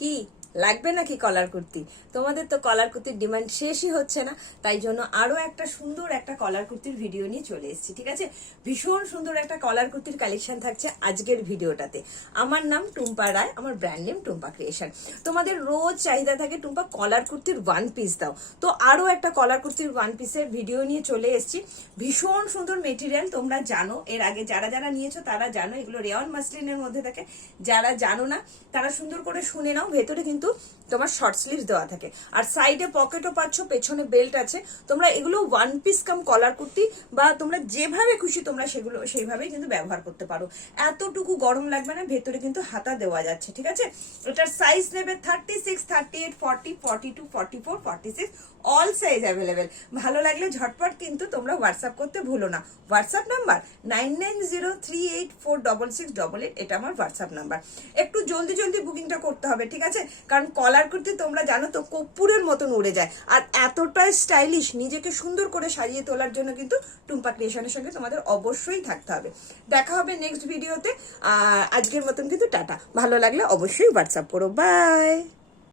কি লাগবে নাকি কলার কুর্তি? তোমাদের তো কলার কুর্তির ডিমান্ড শেষই হচ্ছে না, তাই জন্য আরো একটা সুন্দর একটা কলার কুর্তির ভিডিও নিয়ে চলে এসেছি। ঠিক আছে, ভীষণ সুন্দর একটা কলার কুর্তির কালেকশন থাকছে আজকের ভিডিওটাতে। আমার নাম টুম্পা রায়, আমার ব্র্যান্ড নেম টুম্পা ক্রিয়েশন। তোমাদের রোজ চাহিদা থাকে টুম্পা কলার কুর্তির ওয়ান পিস দাও, তো আরো একটা কলার কুর্তির ওয়ান পিসের ভিডিও নিয়ে চলে এসেছি। ভীষণ সুন্দর মেটেরিয়াল, তোমরা জানো, এর আগে যারা যারা নিয়েছো তারা জানো এগুলো রেয়ন মাসলিনের মধ্যে থাকে। যারা জানো না তারা সুন্দর করে শুনে নাও, ভেতরে কিন্তু তোমার শর্ট স্লিভস দেওয়া থাকে, আর সাইডে পকেটও পাচ্ছ, পেছনে বেল্ট আছে। তোমরা এগুলো ওয়ান পিস কাম কলার কুর্তি বা তোমরা যেভাবে খুশি তোমরা সেগুলো সেইভাবেই কিন্তু ব্যবহার করতে পারো। এতটুকু গরম লাগবে না, ভেতরে কিন্তু হাতা দেওয়া যাচ্ছে। ঠিক আছে, এটার সাইজ নেবে 36, 38, 40, 42, 44, 46, অল সাইজ অ্যাভেলেবেল। ভালো লাগলে ঝটপট কিন্তু তোমরা হোয়াটসঅ্যাপ করতে ভুলো না। হোয়াটসঅ্যাপ নাম্বার 9903846688, এটা আমার হোয়াটসঅ্যাপ নাম্বার। একটু জলদি জলদি বুকিংটা করতে হবে, ঠিক আছে, কারণ কলার কুর্তি তোমরা জানো তো কর্পূরের মতন উড়ে যায়, আর এতটাই স্টাইলিশ, নিজেকে সুন্দর করে সাজিয়ে তোলার জন্য কিন্তু টুম্পা ক্রিয়েশনের সঙ্গে তোমাদের অবশ্যই থাকতে হবে। দেখা হবে নেক্সট ভিডিওতে। আজকের মতন কিন্তু টাটা। ভালো লাগলে অবশ্যই হোয়াটসঅ্যাপ করো। বাই।